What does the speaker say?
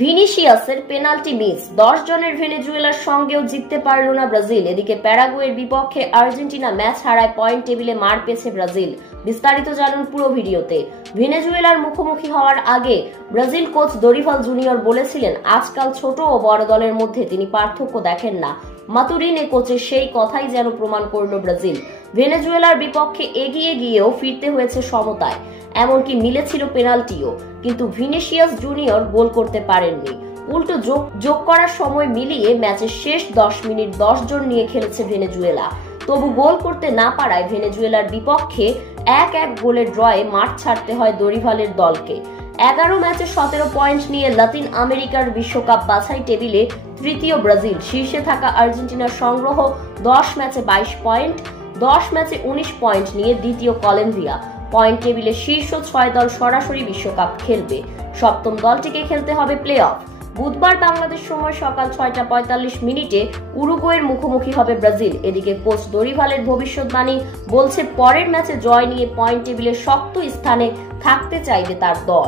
ভিনিসিয়াসের penalty miss, 10 জনের ভেনেজুয়েলার সঙ্গেও জিততে পারল না ব্রাজিল। এদিকে প্যারাগুয়ের বিপক্ষে আর্জেন্টিনা ম্যাচ হারায় পয়েন্ট টেবিলে মার পেয়েছে ব্রাজিল। বিস্তারিত জানুন পুরো ভিডিওতে। ভেনেজুয়েলার মুখোমুখি হওয়ার আগে ব্রাজিল কোচ দরিভাল জুনিয়র বলেছিলেন, আজকাল ছোট ও বড় দলের মধ্যে তিনি পার্থক্য দেখেন না। মাতুরিনে কোচের সেই কথাই যেন প্রমাণ করল ব্রাজিল। ভেনেজুয়েলার বিপক্ষে এগিয়ে গিয়েও ফিরতে হয়েছে সমতায়, এমনকি মিলেছিল পেনাল্টিও, কিন্তু ভিনিসিয়াস জুনিয়র গোল করতে পারেননি। উল্টো যোগ করার সময় মিলিয়ে ম্যাচের শেষ 10 মিনিট 10 জন নিয়ে খেলেছে ভেনেজুয়েলা। তবু গোল করতে না পারায় ভেনেজুয়েলার বিপক্ষে 1-1 গোলের ড্রয়ে মাঠ ছাড়তে হয় দরিভালের দলকে। 11 ম্যাচে 17 পয়েন্ট নিয়ে লাতিন আমেরিকার বিশ্বকাপ বাছাই টেবিলে তৃতীয় ব্রাজিল। শীর্ষে থাকা আর্জেন্টিনার সংগ্রহ 10 ম্যাচে 22 পয়েন্ট, 10 ম্যাচে 19 পয়েন্ট নিয়ে দ্বিতীয় কলম্বিয়া। পয়েন্ট টেবিলে শীর্ষ 6 দল সরাসরি বিশ্বকাপ খেলবে। সপ্তম দলটিকে খেলতে হবে প্লে অফ। বুধবার বাংলাদেশ সময় সকাল 6টা 45 উরুগুয়ের মুখোমুখি হবে ব্রাজিল। এদিকে কোচ দরিভালের ভবিষ্যৎবাণী বলছে, পরের ম্যাচে জয় নিয়ে পয়েন্ট টেবিলে শক্ত স্থানে থাকতে চাইবে তার দল।